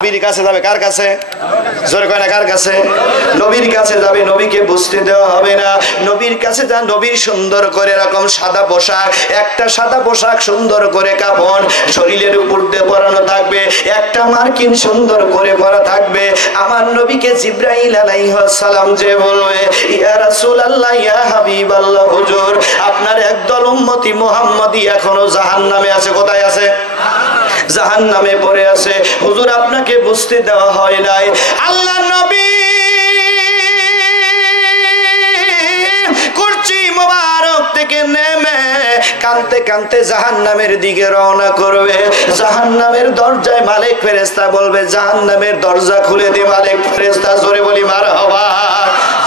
নবীর কাছে যাবে কার কাছে? জোরে কয় না কার কাছে? নবীর কাছে যাবে, নবীকে বুঝতে দেওয়া হবে না। নবীর কাছে যা, নবীর সুন্দর করে এরকম সাদা পোশাক, একটা সাদা পোশাক সুন্দর করে কাপড় শরীরের উপর দিয়ে পরানো থাকবে, একটা মার্কিন সুন্দর করে পরা থাকবে। আমার নবীকে জিবরাইল আলাইহিস সালাম যে বলবে, ইয়া রাসূলুল্লাহ, ইয়া হাবিবাল্লাহ, হুজুর আপনার একদল উম্মতি মুহাম্মাদি এখনো জাহান্নামে আছে। কোথায় আছে? জাহান্নামে পড়ে আছে। হুজুর আপনাকে বুঝতে দেওয়া হয় নাই। আল্লাহর নবী কুরসি মোবারক থেকে নেমে কাঁদতে কাঁদতে জাহান্নামের দিকে রওনা করবে। জাহান্নামের দরজায় মালিক ফেরেশতা বলবে, জাহান্নামের দরজা খুলে দে। মালিক ফেরেশতা জোরে বলি মারহাবা।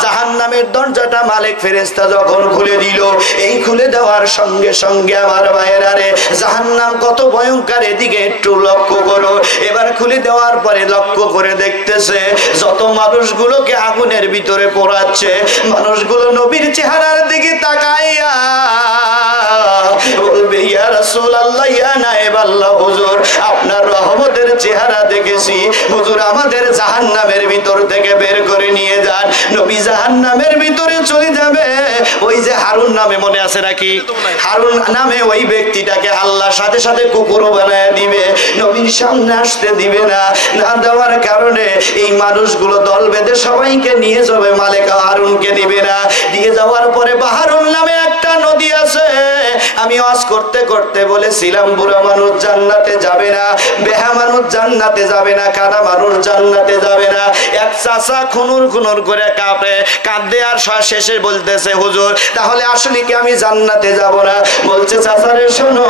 জাহান্নামের দরজাটা মালিক ফেরেশতা যখন খুলে দিল, এই খুলে দেওয়ার সঙ্গে সঙ্গে আমার ভাইয়েরা রে, জাহান্নাম কত ভয়ঙ্কর এদিকে একটু লক্ষ্য করো। এবার খুলে দেওয়ার পরে লক্ষ্য করে দেখতেছে যত মানুষগুলোকে আগুনের ভিতরে পোড়াচ্ছে, মানুষগুলো নবীর চেহারার দিকে তাকাইয়া বলবে, ইয়া রাসূলুল্লাহ, ইয়া নায়েবাল্লাহ, হুজুর আপনার রহমতের চেহারা দেখেছি, হুজুর আমাদের জাহান্নামের ভিতর থেকে বের করে নিয়ে যান। নবী জাহান্নামের ভিতরে চলে যাবে। ওই যে হারুন নামে, মনে আছে নাকি? হারুন নামে ওই ব্যক্তিটাকে আল্লাহ সাথে সাথে কুকুর বানায় দিবে, নবীর সামনে আসতে দিবে না। না দেওয়ার কারণে এই মানুষগুলো দল বেঁধে সবাইকে নিয়ে যাবে, মালিক হারুনকে দিবে না। দিয়ে যাওয়ার পরে বাহারুন নামে একটা নদী আছে। আমি ওয়াজ করতে করতে বলেছিলাম, বুড়া মানুষ জান্নাতে যাবে না, বেহা মানুষ জান্নাতে যাবে না, কানা মানুষ জান্নাতে যাবে না। এক চাচা খুনুর খুনুর করে কাঁদে আর শেষে বলতেছে, হুজুর তাহলে আসলে কি আমি জান্নাতে যাব না? বলছে, চাচারে শোনো,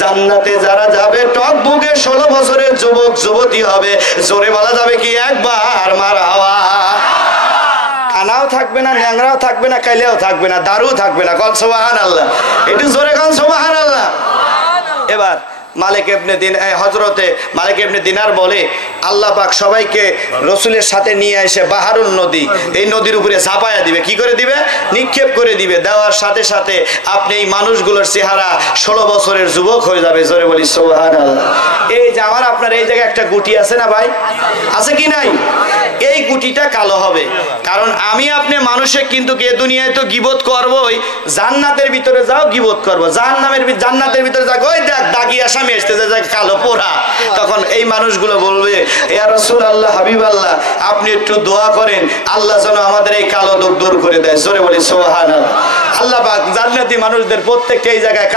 জান্নাতে যারা যাবে টক বুকে 16 বছরের যুবক যুবতী হবে। জোরে বলা যাবে কি একবার মারহাবা? কানাও থাকবে না, ন্যাংরাও থাকবে না, কাইলেও থাকবে না, দারু থাকবে না। কল সুবহানাল্লাহ, একটু জোরে কল সুবহানাল্লাহ। এবার মালিক ইবনে হযরতে মালিক ইবনে দিনার বলে, আল্লাহ পাক সবাইকে রসুলের সাথে নিয়ে এসে বাহারুন নদী, এই নদীর উপরে ঝাঁপায়া দিবে। কি করে দিবে? নিক্ষেপ করে দিবে। দেওয়ার সাথে সাথে আপনি এই মানুষগুলোর চেহারা 16 বছরের যুবক হয়ে যাবে। জোরে বলি সুবহানাল্লাহ। এই যে আমার আপনার এই জায়গায় একটা গুটি আছে না ভাই? আছে কি নাই? এই গুটিটা কালো হবে, কারণ আমি আপনি মানুষে কিন্তু কে দুনিয়ায় তো গীবত করবই, জান্নাতের ভিতরে যাও গীবত করবো, জান্নাতের ভিতরে যাও ওই দেখ দাগি আসামি আসতেছে কালো পোড়া। তখন এই মানুষগুলো বলবে, ইয়া রাসূলুল্লাহ, হাবিবাল্লাহ, আপনি একটু দোয়া করেন আল্লাহ যেন আমাদের এই কালো দাগ দূর করে দেয়। জোরে বলি সুবহানাল্লাহ। আল্লাহ পাক জান্নাতি মানুষদের প্রত্যেককে এই জায়গায়